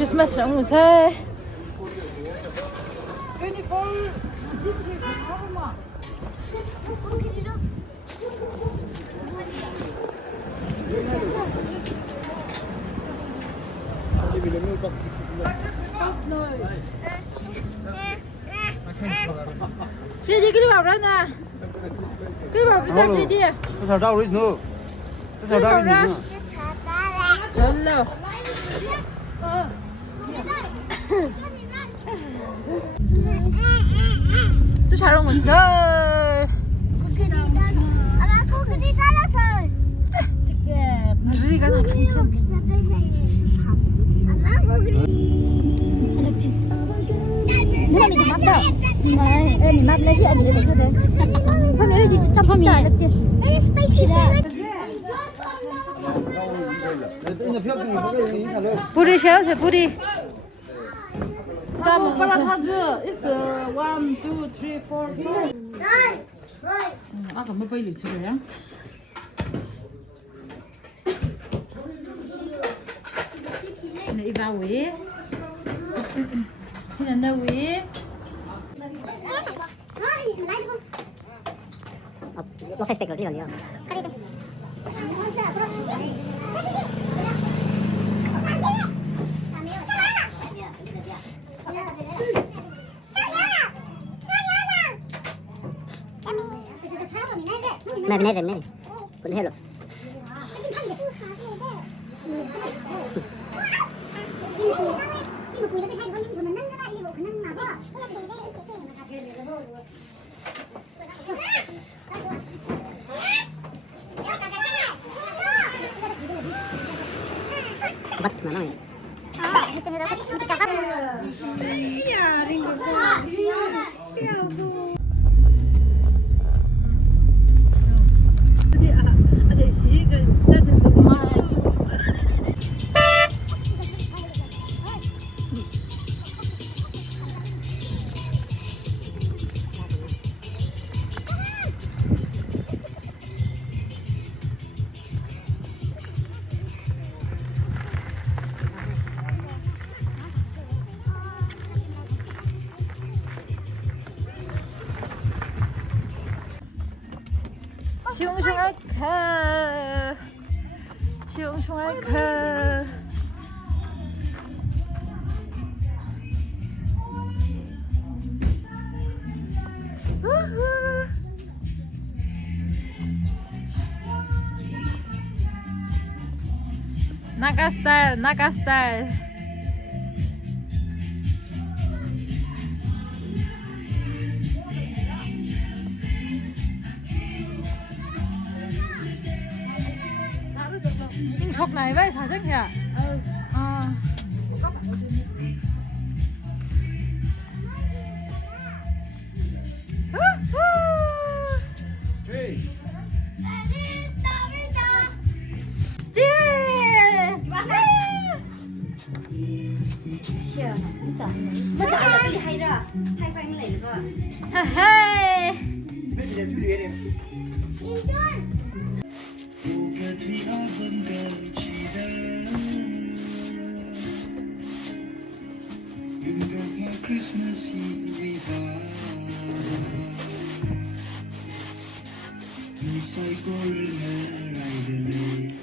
크리스마스 너무 잘. 프레디 그리 와라 나. 그리 와보자 프레디. 잘 다 우리 너. 잘 다 있니? 잘라. 또 잘 온 거있어. 우리가 나 괜찮아. Nữa mình mắp đâu. Mà mình mắp lấy gì anh để thôi. Không nhớ gì trong phòng tài được chưa? 뿌리 쉐어세 뿌리. 자, 오빠라 타즈 is 1, 2, 3, 4, 5. 아까 뭐 빨리 저거야? 네, 이봐 왜? 그냥 나 왜? Lo sai spiegare lì. Mẹ này. Cũng hết rồi. Bắt mà nói. 시옹시옹할까. 나가 스타일. Nhưng hộp này với sao chắc nhỉ? Nó trả lời hay rồi. Hay phải mới lấy được rồi. 헤헤. Christmas Eve Nisay golden ride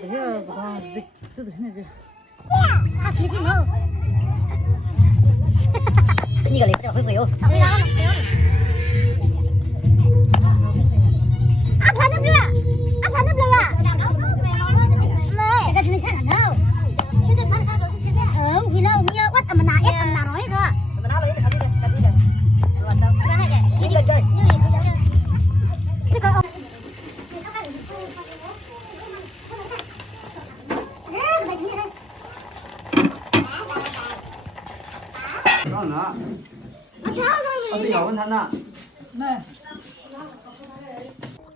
的呀，不干，这都现在这。他洗地毛。你个嘞，这会不会有？啊，盘子不了，啊，盘子不了呀。没，这个只能看看喽。vì lâu mía quất mà nãy em nào nói cơ. Mà nào lấy cái gì cái gì. Rồi đâu. Cái gì chơi. Cái con ông. Đó nữa. Ở bây giờ vẫn thân à. Này.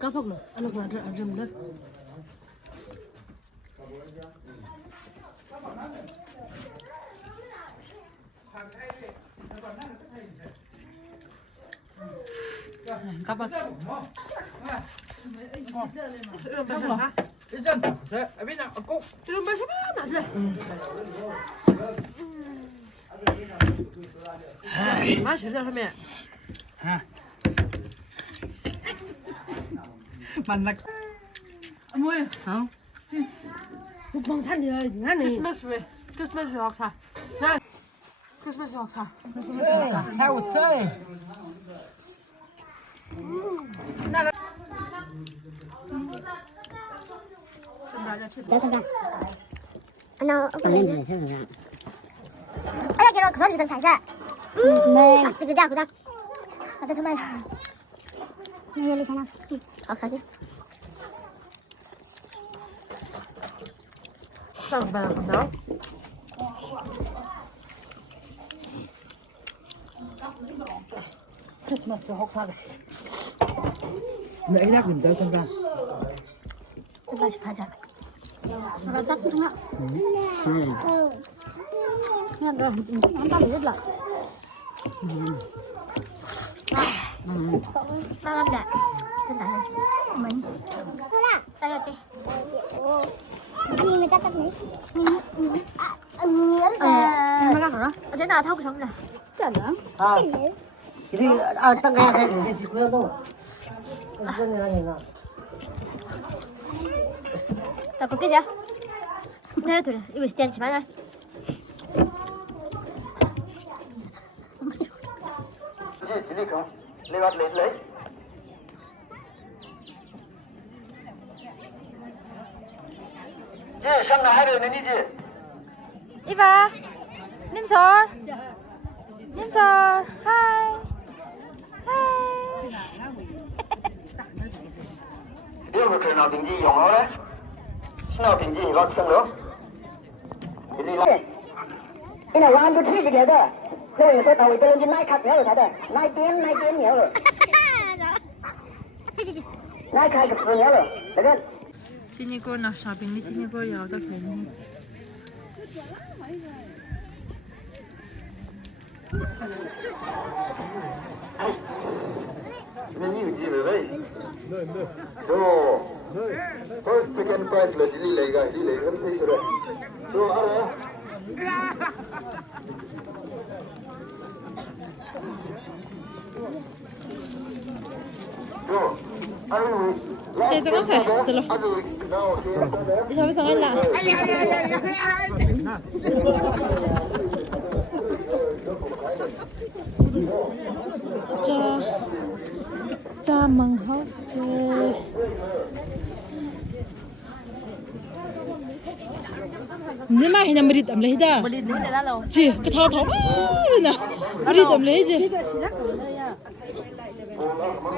Cá phốc rồi, ăn được ăn rừng đấy. Cắp ơi. Đi chân. Đấy, ở bên nào? Ở cúc. Iron ba siapa nak je? Masih dah sampai. Ha. Manak. Mui. Hả? Bukbang san dia ngani. Christmas we. Christmas học sao? Đây. Christmas học sao? Christmas học sao? Theo sơi. Đâu xem ra. Nó còn lên rồi xem ra. Ấy là cái nó khởi từ thằng ra. Mày, từ cái da của ta. Ta thứ ba. Nghe đi xem nào. Khó khởi đi. Sao bà không đó? 크리스마스 혹사가시. 내가 근데 선가. Ba chục hajar. Nó chắc không ạ? Nghe được, hắn ta rất là. Ba lắm đã. Tên đại mình. Đây rồi. Anh nhìn chắc chắc đấy. Em đang ở chỗ nào thâu sống rồi. Chả lắm. Jadi tengah saya ini di mana tu? Ini ni na. 자, 걷기자. 내려 둘. 이거 스탠치 맞아. Jadi kau lewat lewat. 제 상나 하려 내니지. 이봐. 님솔. 님솔. 하이. 하이. Nếu mà trường nào bình dị dùng nó đấy. Khi nào bình dị thì có sân nữa. Thì đi lại. Cái nào ăn tôi thích thì được. Rồi tôi tàu tôi lên nai khát nhớ rồi thật đấy. Nai tiên nhớ rồi. Nai khai cực rồi nhớ rồi. Được không? Chị cô nào shopping đi chị cô giàu ta phải đi. Nên như gì rồi đấy? Rồi. First second prize là đi lấy hơn thế rồi. Rồi à. Rồi. Chị sẽ có sẻ, được rồi. Đi sao bây giờ anh làm? Cha mừng house. Nhưng mà hình mình đầm lấy đó. Mình đi để ra lâu. Chị, cái thao thao rồi nè. Mình đi đầm lấy chị.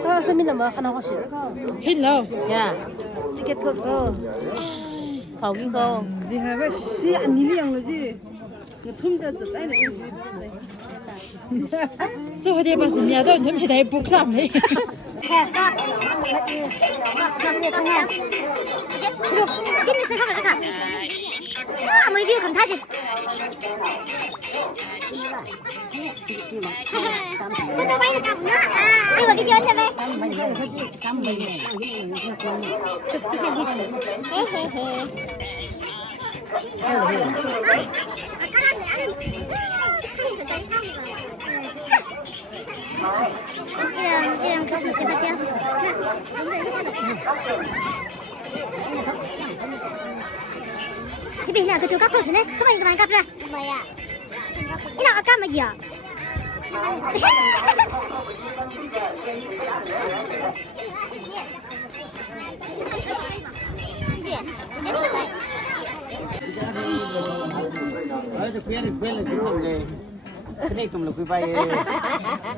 Sao mình làm mà khăn áo xỉu? Hết lâu. Dạ. Ticket cơ. Hậu kinh cơ. Đi hai vậy. Chị ăn đi miệng rồi gì? Người thum đã giật tay này. Sao hồi đây bà sinh nhà đâu thấm thì thấy bục sắm đấy. Mới view cầm thắt gì? Tôi bay được cầm nữa. Đi vào video cho đây. Chị làm cái gì vậy? 你别那个就搞口子呢，干嘛一个玩搞不是？什么呀？你那个干嘛呀？그래 좀 놓고 봐요.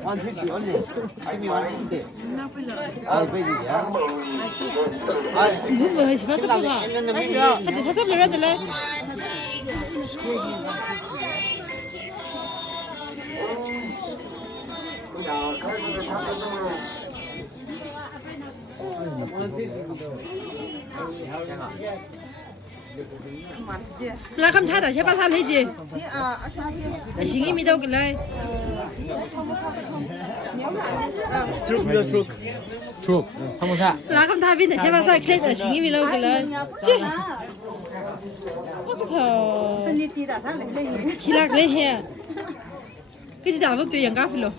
완전히 올래. 아니 완전히. 아, 그지야. 아, 누구 해 싶어서 봐. 근데 사서 내려 들래. là không thay đổi chế ba sao lấy gì? Suy nghĩ mi đâu cái này? 쭉. 사무사. là không thay vì chế ba sao lấy rồi suy nghĩ mi đâu cái này? Chứ? Thở. Khi lạc lấy hè. Cái gì đào vực tôi yang cáp rồi.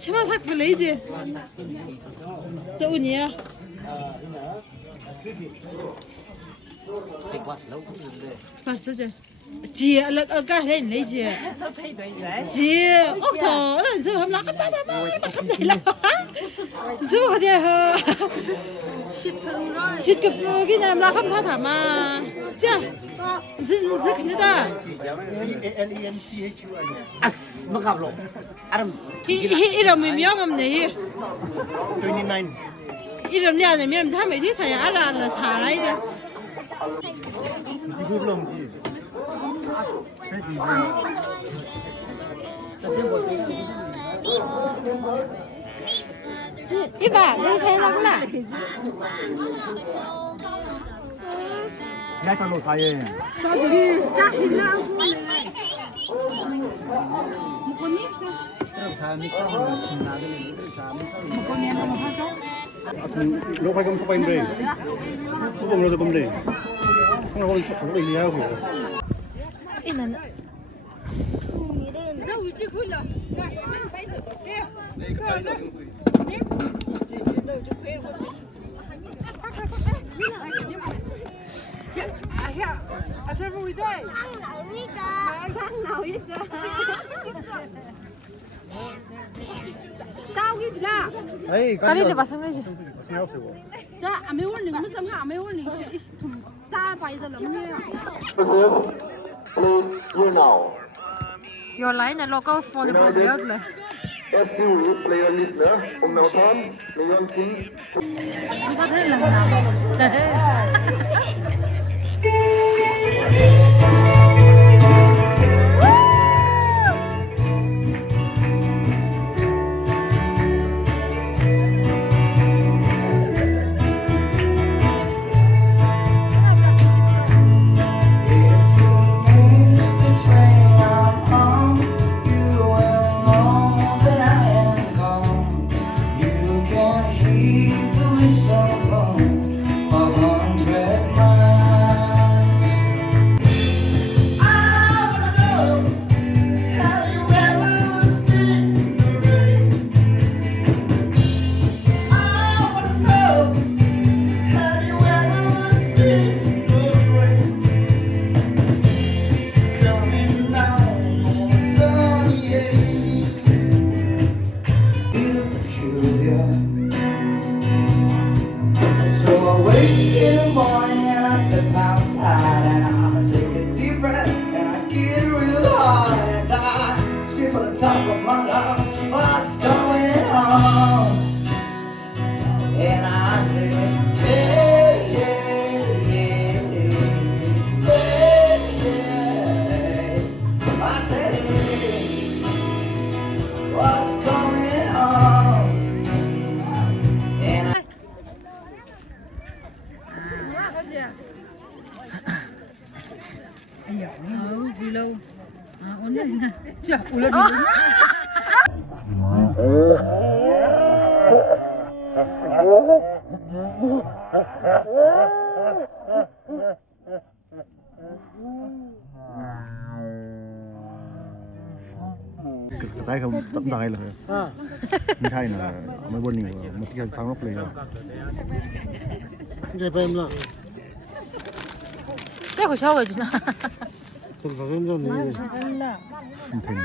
chế ba sao phải lấy gì? Sao nhỉ? 봤어 저. 지 아까 했네 지. 지. 어, 나 지금 한번 나갔다 봐. 지금 어디야? shit cái cái nhà là không tha thả mà. Chưa? Dừng cái gì đó. 아스 막아블로. 아름. 이름 명함네. 29. 이름 내 명他每天想알아查来的。 이봐, 내가 잘 나구나. 나 살로 사예. 저기 짜힐라 먹었니? 먹었니 한번 하자. lúc hay không chụp anh đây, không dùng rồi bấm đây, không là không chụp anh đi theo rồi. 이는 나 위치 골라. tao ghi là Ấy, cái này bà sang đây gì? Sao phải không? ta à mấy hôm nữa mới dám ngả mấy hôm nữa ta bay ra lắm nha. Please, you know. Giờ lấy này lo có phone để bỏ được rồi. F series player listener, nào thon, million king. Có thể lần nào. Vì lâu. Ổn rồi nè. Chà, ủa lên rồi. Cái tay không tận tay rồi. ไม่ใช่นะไม่บนนี่มาที่ฟังนกเลยอ่ะ 이제 뱀라. 떼고 샤워해주나? 저도 사전전에 มันถึง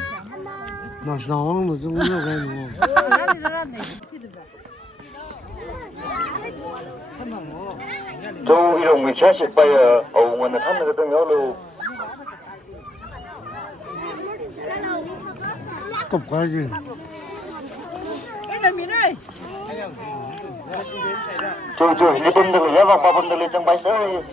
나 나왕도 좀 올라가는 거. 就一种没钱是白我们他那个灯要路。 껍가지. 저 일본들 야방 바본들 좀 맛있어.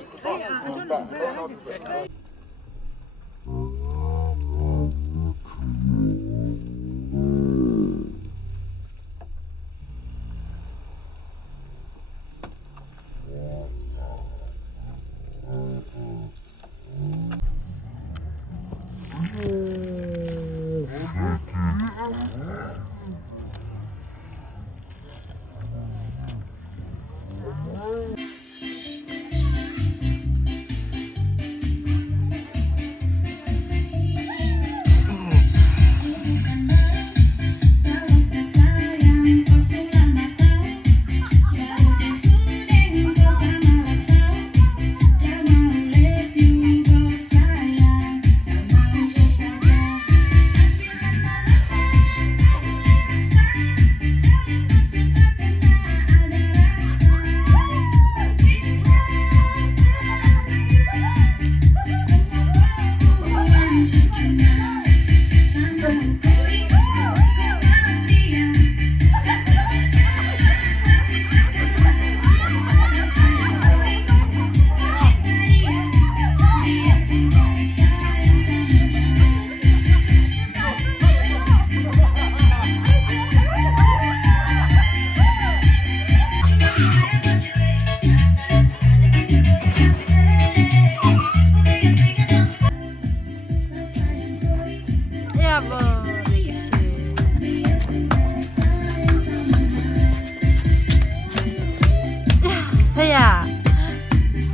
서야,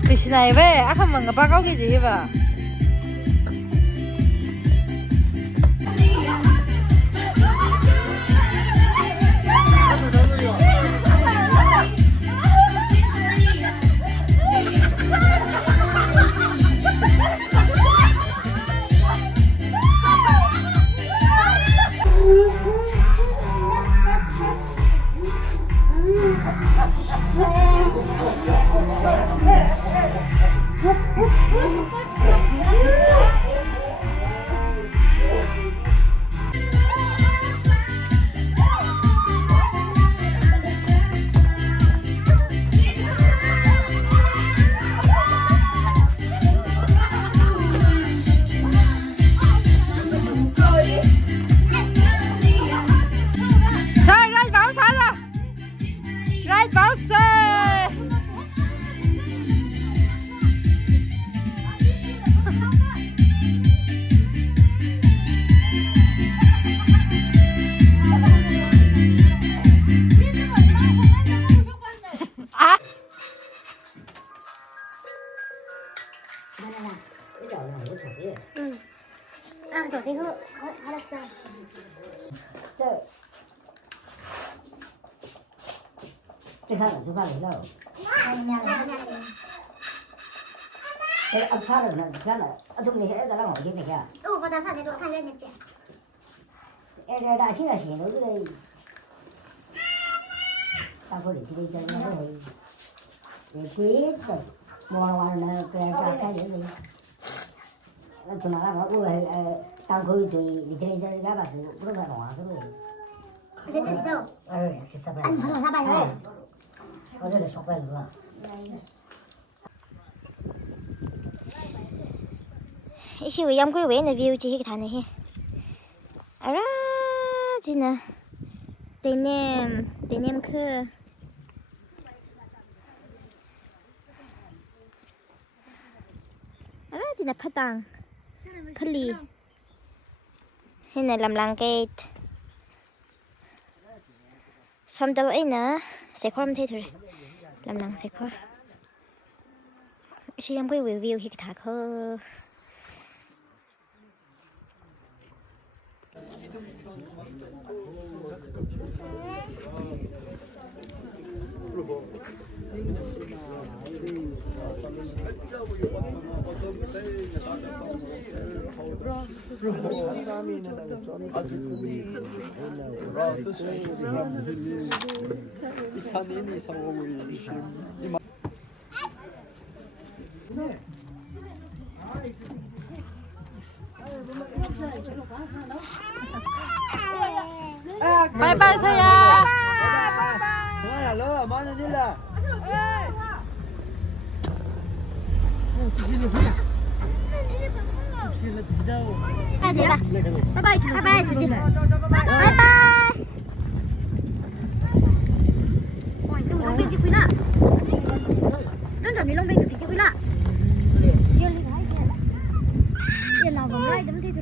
그 시나이 왜 아까 뭔가 바꿔기지 해봐. 아, 저 이거 알았어. cái hai là chúng ta lấy đâu 그냥 cái ăn phát rồi này cái là ăn chung thì hết ra ngồi trên này kìa 이거보다 사진으로 살려냈지. em đại sĩ là chỉ nói cái đây tao có để đi chơi nó rồi để quý rồi mua ngoài là cái gì này chúng nó là nó tangkhul thì đi chơi chơi các bạn sử dụng rất là hóa số rồi 어제 됐어. 진짜 아니, 저거 사봐요. 어제도 속가야 누가 이시 왜 양고기 왜 내 비우지 이게 다네 해. 알아, 지나. 내님 그. 알아, 지나 파당. 클리. Hình làm lăng cái xóm đâu ấy nữa sẽ khó thế thôi làm lăng sẽ khó chỉ em cái review thì thả khơ 바이바이 서야. Hello, mana ni lah?拜拜，拜拜，拜拜，姐姐，拜拜。哇，你弄边就回来，弄着你弄边就回来。